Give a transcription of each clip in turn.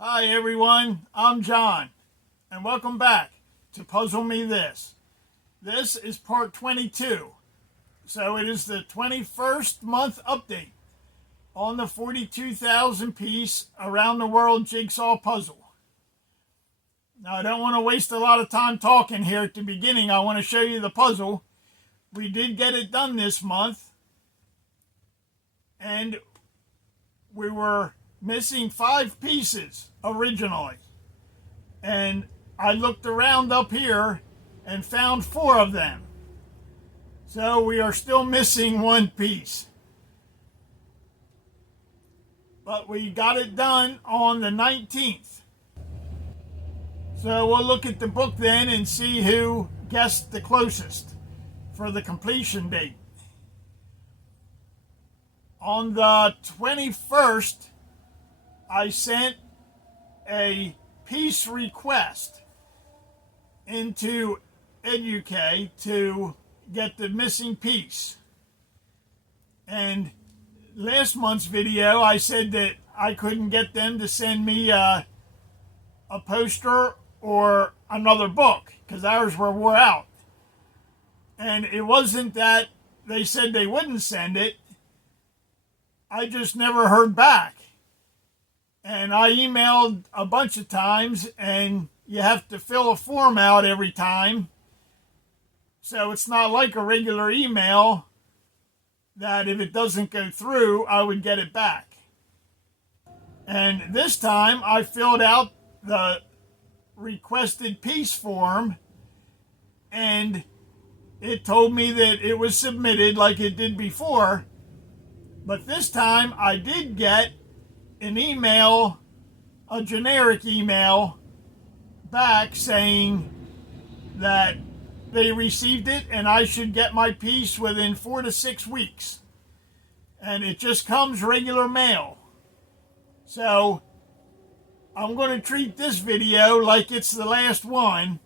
Hi everyone, I'm John, and welcome back to Puzzle Me This. This is part 22, so it is the 21st month update on the 42,000 piece Around the World Jigsaw Puzzle. Now I don't want to waste a lot of time talking here at the beginning. I want to show you the puzzle. We did get it done this month, and we were missing 5 pieces originally, and I looked around up here and found 4 of them, so we are still missing 1 piece, but we got it done on the 19th. So we'll look at the book then and see who guessed the closest for the completion date. On the 21st, I sent a piece request into Educa to get the missing piece. And last month's video, I said that I couldn't get them to send me a poster or another book because ours were wore out. And it wasn't that they said they wouldn't send it. I just never heard back. And I emailed a bunch of times, and you have to fill a form out every time. So it's not like a regular email that if it doesn't go through, I would get it back. And this time I filled out the requested piece form, and it told me that it was submitted like it did before. But this time I did get an email, a generic email back saying that they received it and I should get my piece within 4 to 6 weeks. And it just comes regular mail. So I'm going to treat this video like it's the last one,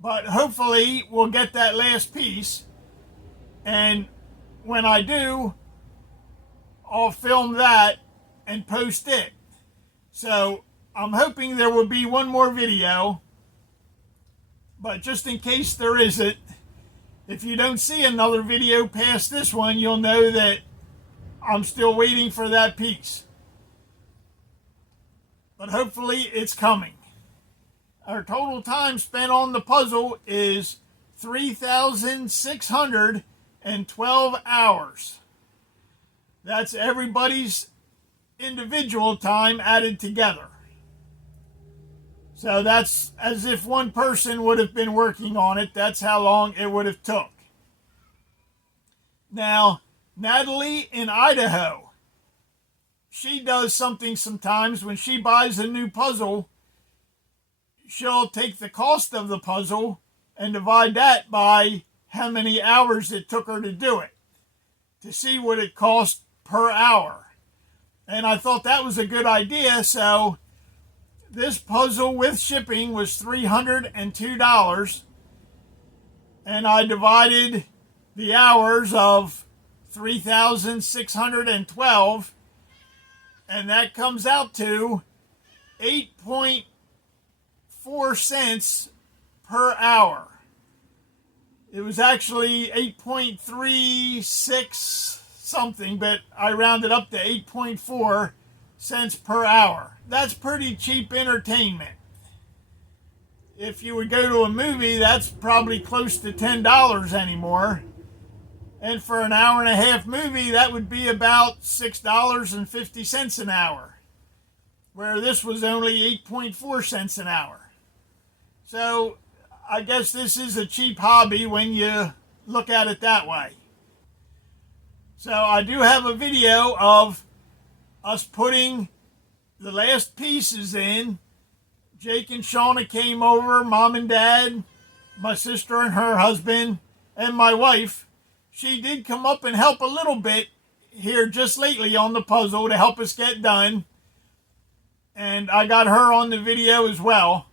but hopefully we'll get that last piece. And when I do, I'll film that and post it. So I'm hoping there will be one more video, but just in case there isn't, if you don't see another video past this one, you'll know that I'm still waiting for that piece. But hopefully it's coming. Our total time spent on the puzzle is 3,612 hours. That's everybody's individual time added together. So that's as if one person would have been working on it. That's how long it would have took. Now, Natalie in Idaho, she does something sometimes when she buys a new puzzle. She'll take the cost of the puzzle and divide that by how many hours it took her to do it, to see what it cost per hour. And I thought that was a good idea, so this puzzle with shipping was $302, and I divided the hours of 3,612, and that comes out to 8.4 cents per hour. It was actually 8.36 something, but I rounded up to 8.4 cents per hour. That's pretty cheap entertainment. If you would go to a movie, that's probably close to $10 anymore. And for an hour and a half movie, that would be about $6.50 an hour, where this was only 8.4 cents an hour. So I guess this is a cheap hobby when you look at it that way. So I do have a video of us putting the last pieces in. Jake and Shauna came over, Mom and Dad, my sister and her husband, and my wife. She did come up and help a little bit here just lately on the puzzle to help us get done. And I got her on the video as well.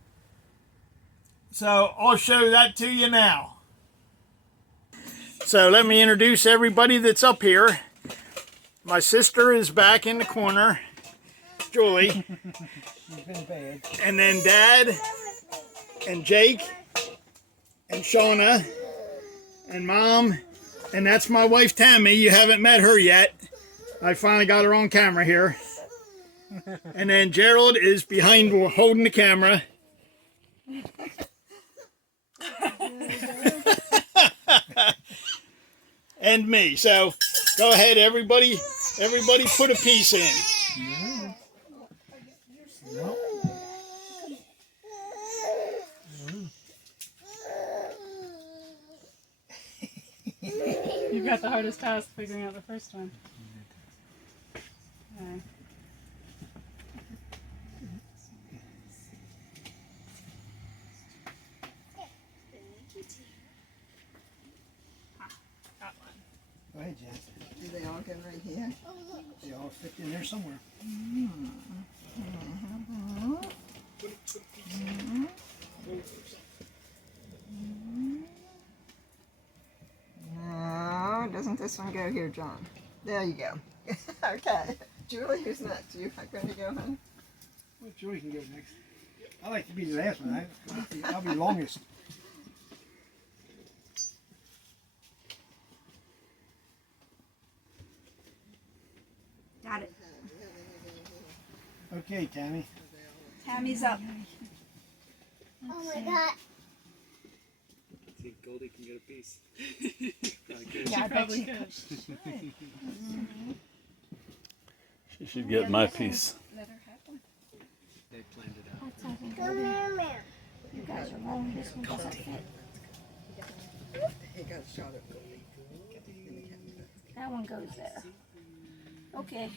So I'll show that to you now. So let me introduce everybody that's up here. My sister is back in the corner. Julie. She's been bad. And then Dad and Jake and Shauna and Mom. And that's my wife Tammy. You haven't met her yet. I finally got her on camera here. And then Gerald is behind holding the camera. And me. So go ahead, everybody put a piece in. You got the hardest task figuring out the first one. Okay. Got one. Go ahead, Jan. Do they all go right here? They all fit in there somewhere. No, doesn't this one go here, John? There you go. Okay. Julie, who's next? You going to go, honey? Well, Joey can go next. I like to be the last one. I'll be longest. Got it. Okay, Tammy. Tammy's up. Oh my god. I think Goldie can get a piece. Yeah, I Probably bet could. She should get my piece. Let her have one. They planned it out. Come here, man. You guys are wrong. This one doesn't fit. He got a shot at Goldie. That one goes there. Okay.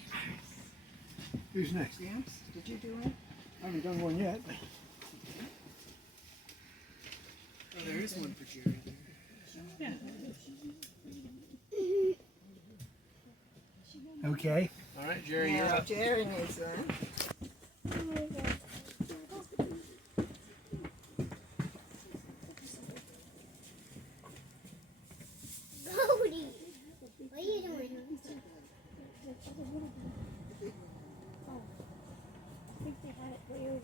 Who's next? James, did you do one? I haven't done one yet. Oh, there is one for Jerry there. Yeah. Okay. All right, Jerry, you're Yeah, up. Jerry needs that. Cody, what are you doing?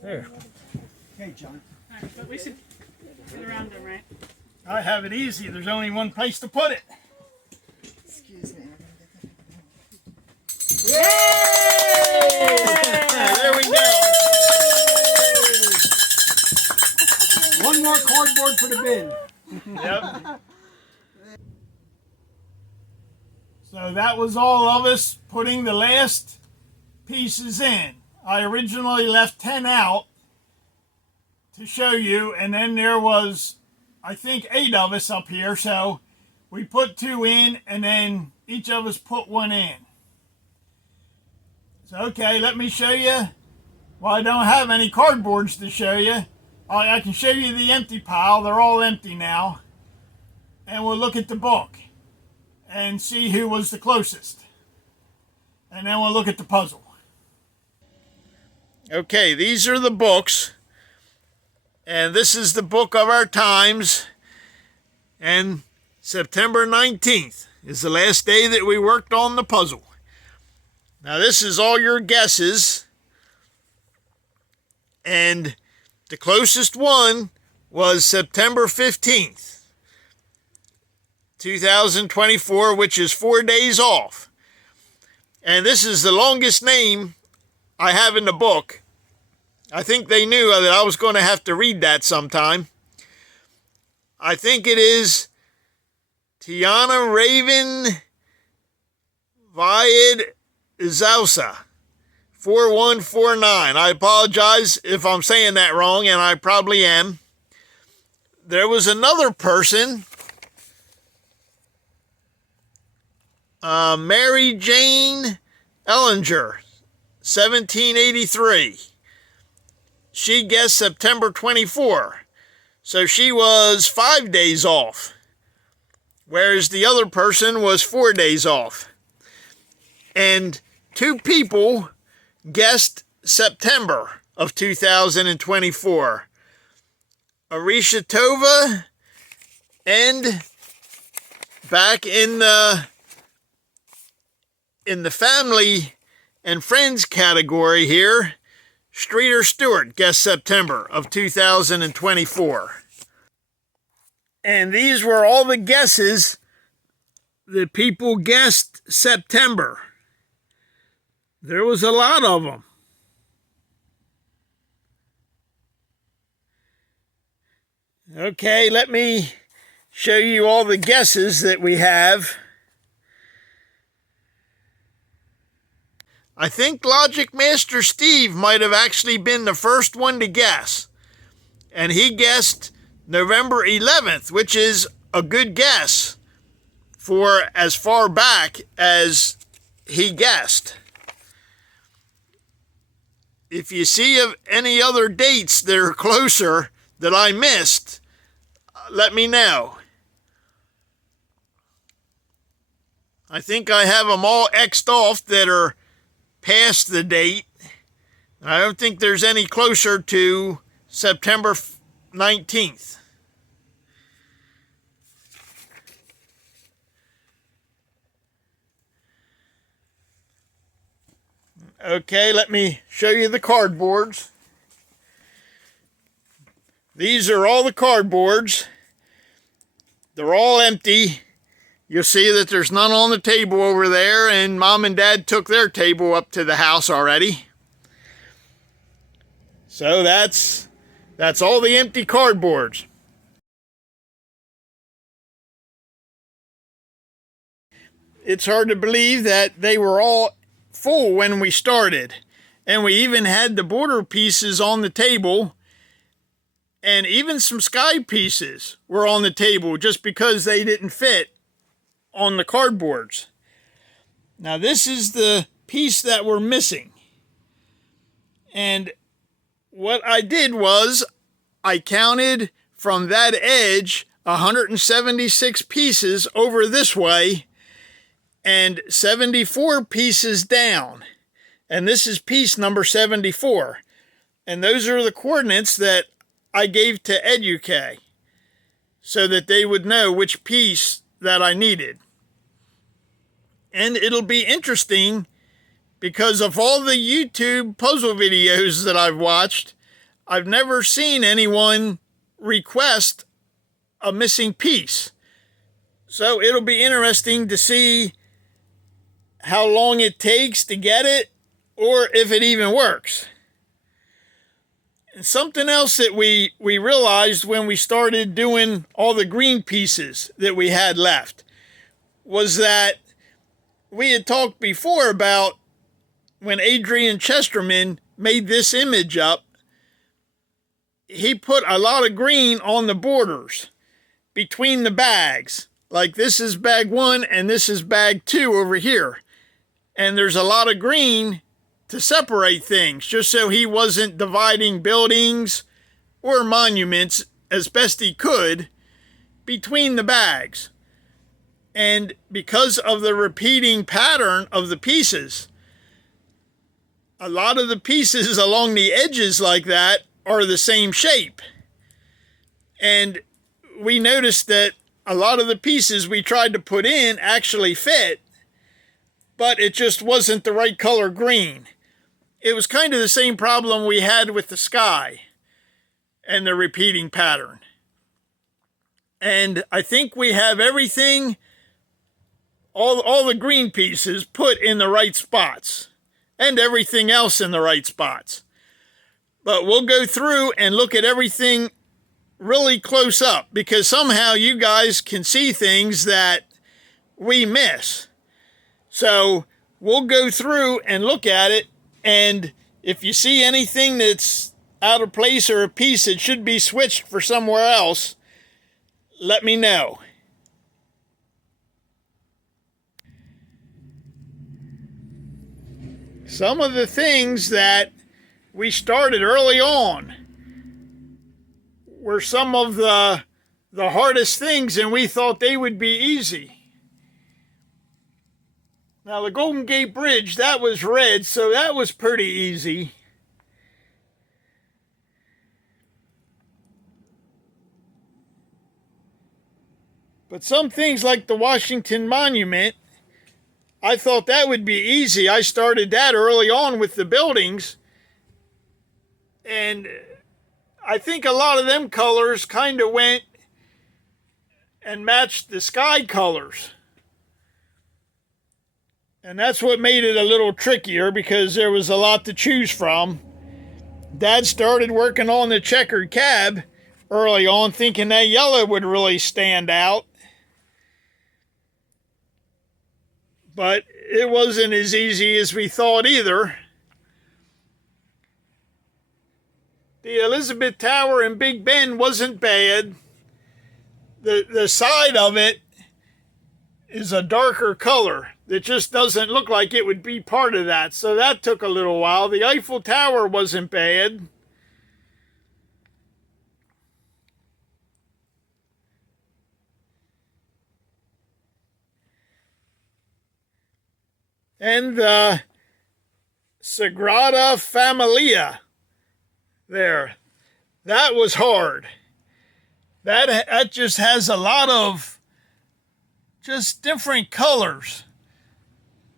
There. Okay, John. Alright, but we should get around them, right? I have it easy. There's only one place to put it. Excuse me. There we go. One more cardboard for the bin. Yep. So that was all of us putting the last pieces in. I originally left 10 out to show you, and then there was, I think, 8 of us up here, so we put 2 in, and then each of us put 1 in. So, okay, let me show you. Well, I don't have any cardboards to show you. I can show you the empty pile. They're all empty now. And we'll look at the book and see who was the closest. And then we'll look at the puzzle. Okay, these are the books. And this is the book of our times. And September 19th is the last day that we worked on the puzzle. Now this is all your guesses. And the closest one was September 15th, 2024, which is 4 days off. And this is the longest name I have in the book. I think they knew that I was going to have to read that sometime. I think it is Tiana Raven Vyed Izausa 4149. I apologize if I'm saying that wrong, and I probably am. There was another person, Mary Jane Ellinger, 1783. She guessed September 24. So she was 5 days off, whereas the other person was 4 days off. And 2 people guessed September of 2024. Arisha Tova and back in the family and friends category here, Streeter Stewart, guessed September of 2024. And these were all the guesses that people guessed September. There was a lot of them. Okay, let me show you all the guesses that we have. I think Logic Master Steve might have actually been the first one to guess. And he guessed November 11th, which is a good guess for as far back as he guessed. If you see of any other dates that are closer that I missed, let me know. I think I have them all X'd off that are past the date. I don't think there's any closer to September 19th. Okay, let me show you the cardboards. These are all the cardboards. They're all empty. You'll see that there's none on the table over there, and Mom and Dad took their table up to the house already. So that's all the empty cardboards. It's hard to believe that they were all full when we started. And we even had the border pieces on the table, and even some sky pieces were on the table just because they didn't fit on the cardboards. Now this is the piece that we're missing. And what I did was I counted from that edge 176 pieces over this way and 74 pieces down. And this is piece number 74. And those are the coordinates that I gave to Educa so that they would know which piece that I needed. And it'll be interesting because of all the YouTube puzzle videos that I've watched, I've never seen anyone request a missing piece. So it'll be interesting to see how long it takes to get it, or if it even works. And something else that we realized when we started doing all the green pieces that we had left was that we had talked before about when Adrian Chesterman made this image up, he put a lot of green on the borders between the bags. Like this is bag 1 and this is bag 2 over here. And there's a lot of green to separate things, just so he wasn't dividing buildings or monuments as best he could between the bags. And because of the repeating pattern of the pieces, a lot of the pieces along the edges like that are the same shape. And we noticed that a lot of the pieces we tried to put in actually fit, but it just wasn't the right color green. It was kind of the same problem we had with the sky and the repeating pattern. And I think we have everything, all the green pieces put in the right spots and everything else in the right spots. But we'll go through and look at everything really close up because somehow you guys can see things that we miss. So we'll go through and look at it, and if you see anything that's out of place or a piece that should be switched for somewhere else, let me know. Some of the things that we started early on were some of the hardest things, and we thought they would be easy. Now the Golden Gate Bridge, that was red, so that was pretty easy. But some things like the Washington Monument, I thought that would be easy. I started that early on with the buildings. And I think a lot of them colors kind of went and matched the sky colors. And that's what made it a little trickier because there was a lot to choose from. Dad started working on the checkered cab early on, thinking that yellow would really stand out. But it wasn't as easy as we thought either. The Elizabeth Tower in Big Ben wasn't bad. The side of it is a darker color that just doesn't look like it would be part of that. So that took a little while. The Eiffel Tower wasn't bad. And the Sagrada Familia there. That was hard. That just has a lot of just different colors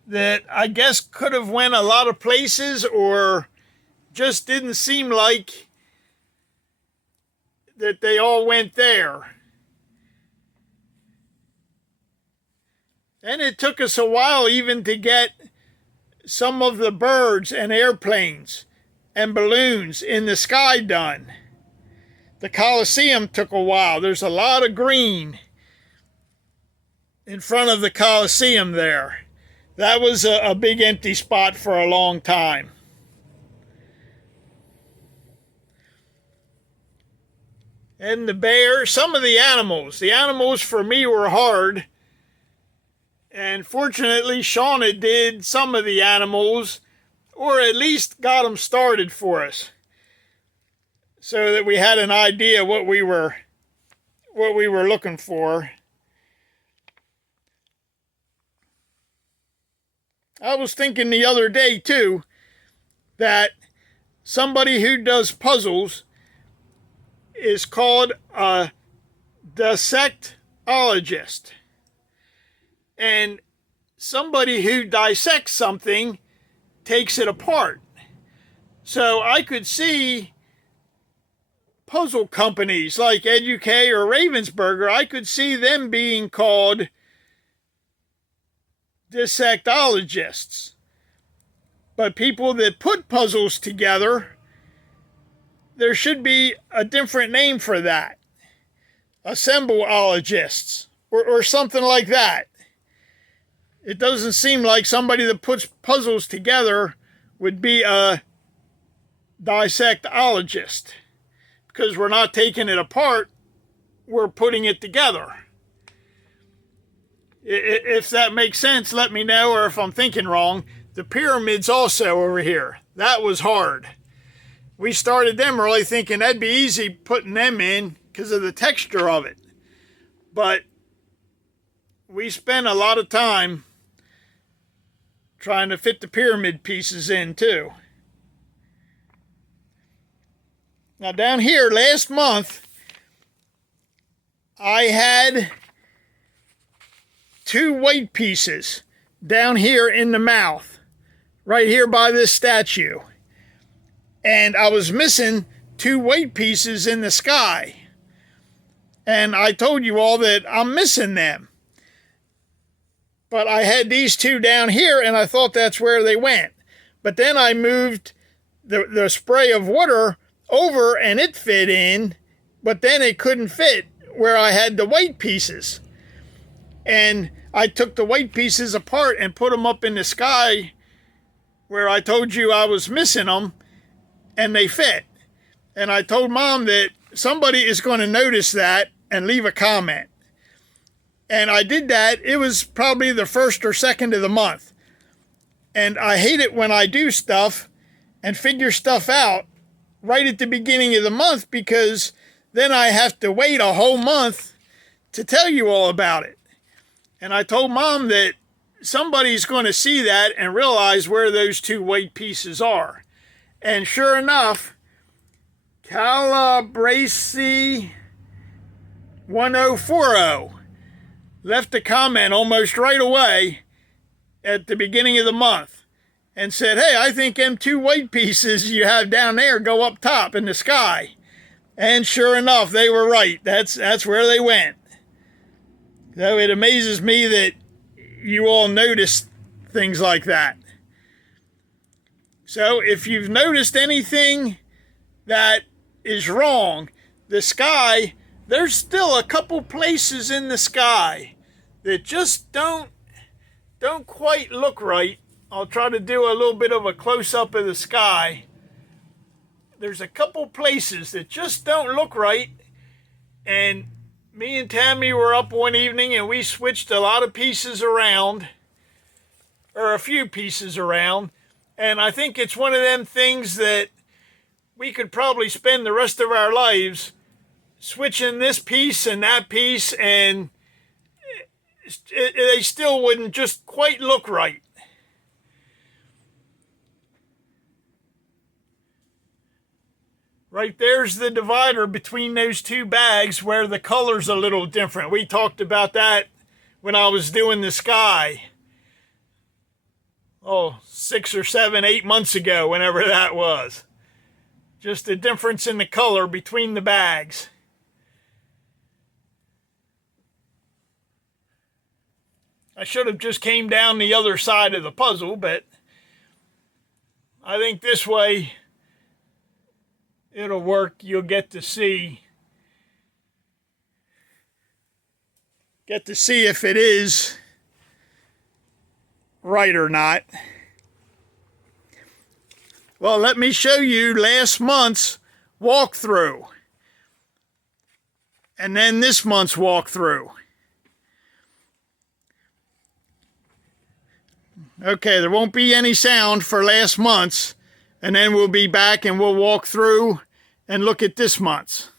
that I guess could have went a lot of places or just didn't seem like that they all went there. And it took us a while even to get some of the birds and airplanes and balloons in the sky done. The Colosseum took a while. There's a lot of green in front of the Colosseum there. That was a big empty spot for a long time. And the bear, some of the animals for me were hard. And fortunately, Shauna did some of the animals, or at least got them started for us, so that we had an idea what we were looking for. I was thinking the other day too that somebody who does puzzles is called a dissectologist. And somebody who dissects something takes it apart. So I could see puzzle companies like Educa or Ravensburger, I could see them being called dissectologists. But people that put puzzles together, there should be a different name for that. Assembleologists or something like that. It doesn't seem like somebody that puts puzzles together would be a dissectologist, because we're not taking it apart, we're putting it together. If that makes sense, let me know, or if I'm thinking wrong. The pyramids also over here, that was hard. We started them early thinking that'd be easy putting them in because of the texture of it. But we spent a lot of time trying to fit the pyramid pieces in too. Now down here last month, I had 2 white pieces down here in the mouth, right here by this statue. And I was missing 2 white pieces in the sky. And I told you all that I'm missing them. But I had these 2 down here, and I thought that's where they went. But then I moved the spray of water over, and it fit in, but then it couldn't fit where I had the white pieces. And I took the white pieces apart and put them up in the sky where I told you I was missing them, and they fit. And I told Mom that somebody is going to notice that and leave a comment. And I did that. It was probably the 1st or 2nd of the month. And I hate it when I do stuff and figure stuff out right at the beginning of the month, because then I have to wait a whole month to tell you all about it. And I told Mom that somebody's going to see that and realize where those 2 white pieces are. And sure enough, Calabrese 1040 left a comment almost right away at the beginning of the month and said, hey, I think them 2 white pieces you have down there go up top in the sky. And sure enough, they were right. That's where they went. So it amazes me that you all notice things like that. So if you've noticed anything that is wrong, the sky, there's still a couple places in the sky that just don't quite look right. I'll try to do a little bit of a close-up of the sky. There's a couple places that just don't look right, and me and Tammy were up one evening and we switched a lot of pieces around, or a few pieces around, and I think it's one of them things that we could probably spend the rest of our lives switching this piece and that piece, and they still wouldn't just quite look right. Right there's the divider between those 2 bags where the color's a little different. We talked about that when I was doing the sky. 6 or 7, 8 months ago, whenever that was. Just the difference in the color between the bags. I should have just came down the other side of the puzzle, but I think this way it'll work. You'll get to see if it is right or not. Well, let me show you last month's walkthrough and then this month's walkthrough. Okay, there won't be any sound for last month's, and then we'll be back and we'll walk through and look at this month's.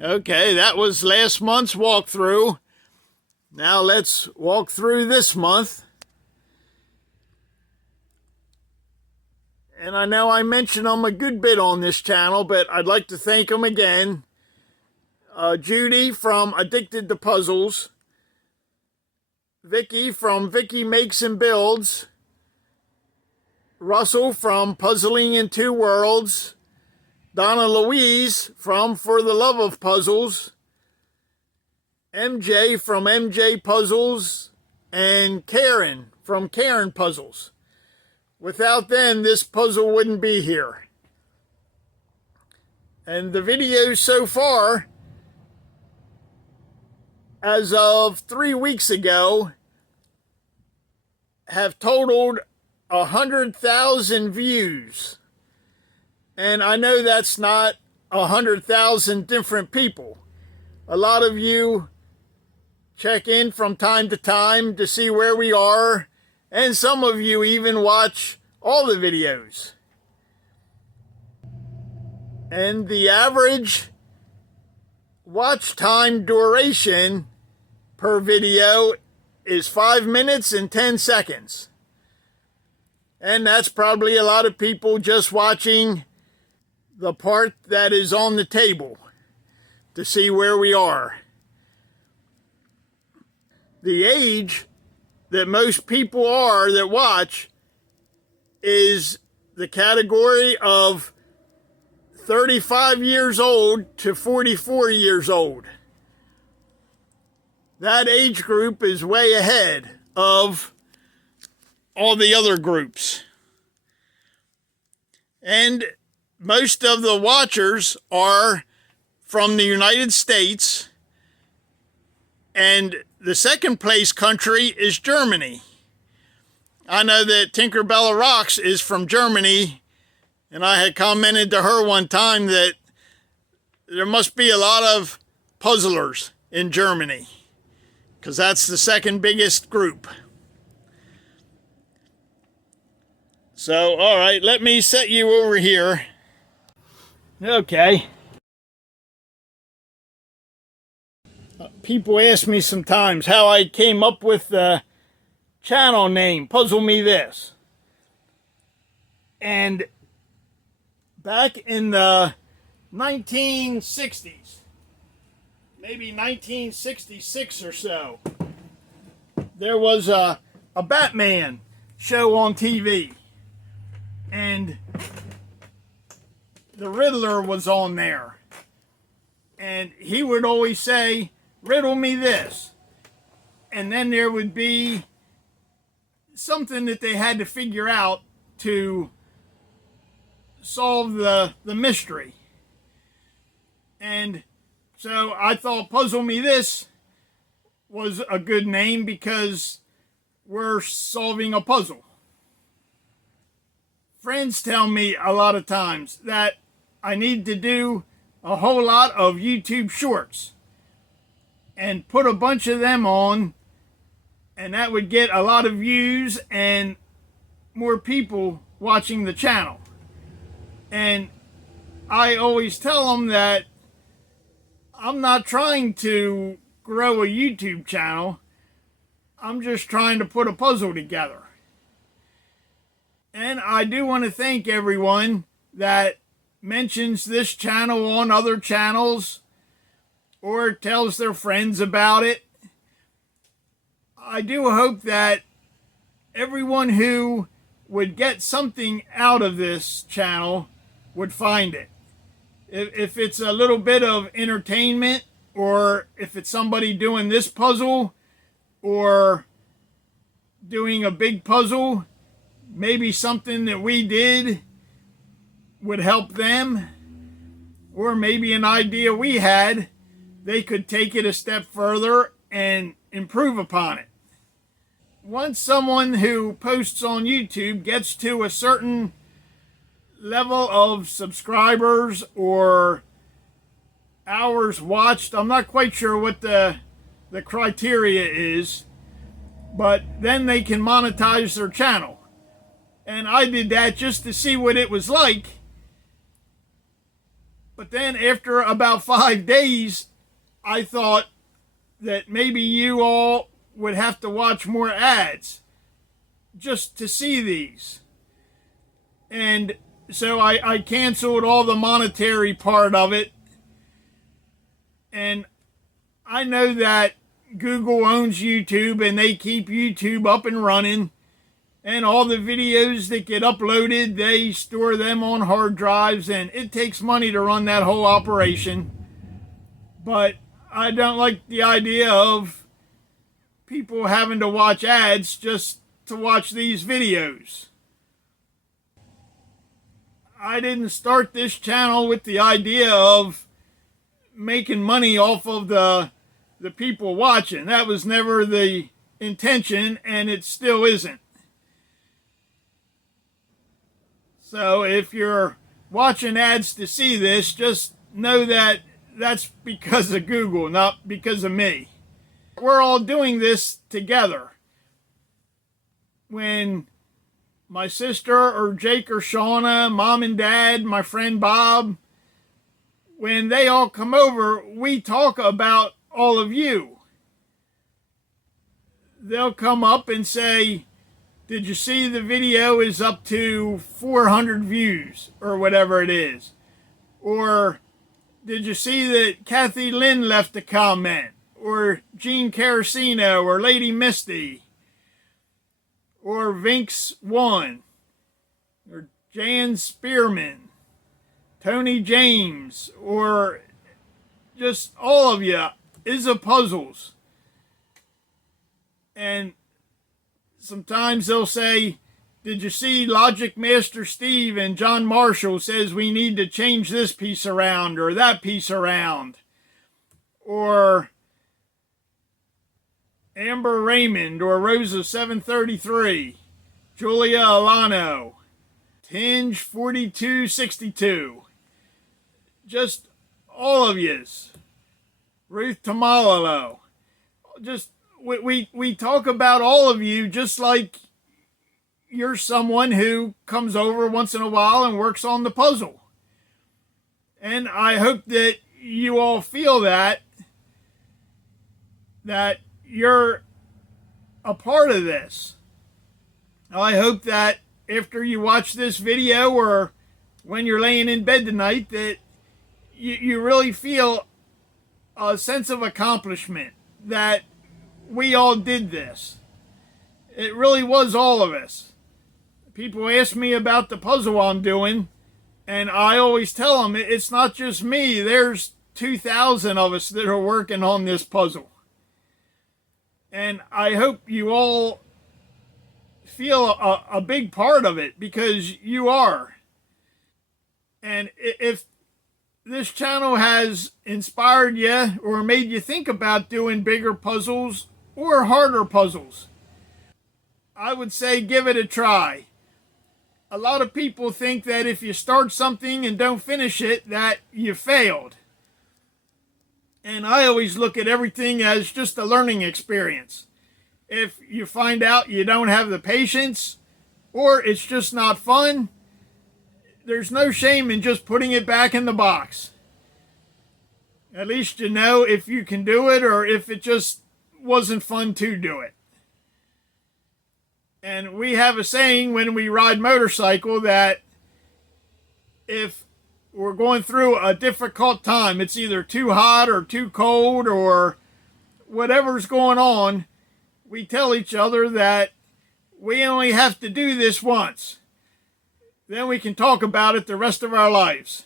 Okay, that was last month's walkthrough. Now let's walk through this month. And I know I mention them a good bit on this channel, but I'd like to thank them again. Judy from Addicted to Puzzles. Vicky from Vicky Makes and Builds. Russell from Puzzling in 2 Worlds. Donna Louise from For the Love of Puzzles. MJ from MJPuzzles. And Karen from Karen Puzzles. Without them, this puzzle wouldn't be here. And the videos so far, as of 3 weeks ago, have totaled 100,000 views. And I know that's not 100,000 different people. A lot of you check in from time to time to see where we are, and some of you even watch all the videos. And the average watch time duration per video is 5 minutes and 10 seconds. And that's probably a lot of people just watching the part that is on the table to see where we are. The age that most people are that watch is the category of 35 years old to 44 years old. That age group is way ahead of all the other groups. And most of the watchers are from the United States, and the second place country is Germany. I know that Tinkerbella Rocks is from Germany, and I had commented to her one time that there must be a lot of puzzlers in Germany, because that's the second biggest group. So, all right, let me set you over here. Okay. People ask me sometimes how I came up with the channel name, Puzzle Me This. And back in the 1960s, maybe 1966 or so, there was a Batman show on TV. And the Riddler was on there. And he would always say, "Riddle me this." And then there would be something that they had to figure out to solve the mystery. And so I thought Puzzle Me This was a good name because we're solving a puzzle. Friends tell me a lot of times that I need to do a whole lot of YouTube shorts and put a bunch of them on, and that would get a lot of views and more people watching the channel. And I always tell them that I'm not trying to grow a YouTube channel. I'm just trying to put a puzzle together. And I do want to thank everyone that mentions this channel on other channels or tells their friends about it. I do hope that everyone who would get something out of this channel would find it. If it's a little bit of entertainment, or if it's somebody doing this puzzle or doing a big puzzle, maybe something that we did would help them, or maybe an idea we had, they could take it a step further and improve upon it. Once someone who posts on YouTube gets to a certain level of subscribers or hours watched, I'm not quite sure what the criteria is, but then they can monetize their channel. And I did that just to see what it was like. But then after about 5 days, I thought that maybe you all would have to watch more ads just to see these. And so I canceled all the monetary part of it. And I know that Google owns YouTube and they keep YouTube up and running. And all the videos that get uploaded, they store them on hard drives, and it takes money to run that whole operation. But I don't like the idea of people having to watch ads just to watch these videos. I didn't start this channel with the idea of making money off of the people watching. That was never the intention, and it still isn't. So if you're watching ads to see this, just know that that's because of Google, not because of me. We're all doing this together. When my sister or Jake or Shauna, mom and dad, my friend Bob, when they all come over, we talk about all of you. They'll come up and say, did you see the video is up to 400 views or whatever it is? Or did you see that Kathy Lynn left a comment? Or Jean Carasino or Lady Misty? Or Vinx1? Or Jan Spearman? Tony James? Or just all of you? MJPuzzles. And sometimes they'll say, did you see Logic Master Steve and John Marshall says we need to change this piece around or that piece around? Or Amber Raymond or Rosa 733, Julia Alano, Tinge 4262, just all of yous, Ruth Tamalalo, just we talk about all of you just like you're someone who comes over once in a while and works on the puzzle. And I hope that you all feel that you're a part of this. I hope that after you watch this video or when you're laying in bed tonight that you really feel a sense of accomplishment, that we all did this. It really was all of us. People ask me about the puzzle I'm doing, and I always tell them it's not just me. There's 2,000 of us that are working on this puzzle. And I hope you all feel a big part of it, because you are. And if this channel has inspired you or made you think about doing bigger puzzles or harder puzzles, I would say give it a try. A lot of people think that if you start something and don't finish it, that you failed. And I always look at everything as just a learning experience. If you find out you don't have the patience or it's just not fun, there's no shame in just putting it back in the box. At least you know if you can do it or if it just wasn't fun to do it. And we have a saying when we ride motorcycle that if we're going through a difficult time, it's either too hot or too cold or whatever's going on, we tell each other that we only have to do this once. Then we can talk about it the rest of our lives.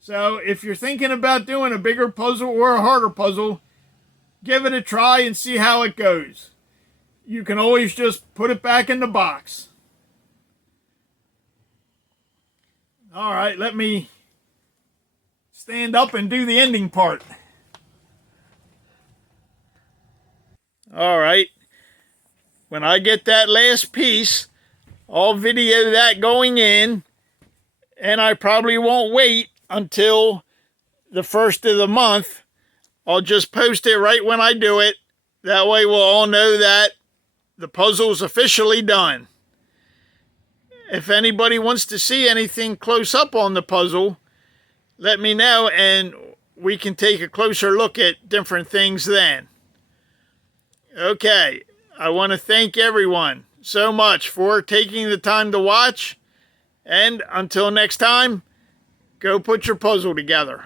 So if you're thinking about doing a bigger puzzle or a harder puzzle, give it a try and see how it goes. You can always just put it back in the box. All right, let me stand up and do the ending part. All right, when I get that last piece, I'll video that going in, and I probably won't wait until the first of the month. I'll just post it right when I do it. That way we'll all know that the puzzle's officially done. If anybody wants to see anything close up on the puzzle, let me know and we can take a closer look at different things then. Okay, I want to thank everyone so much for taking the time to watch, and until next time, go put your puzzle together.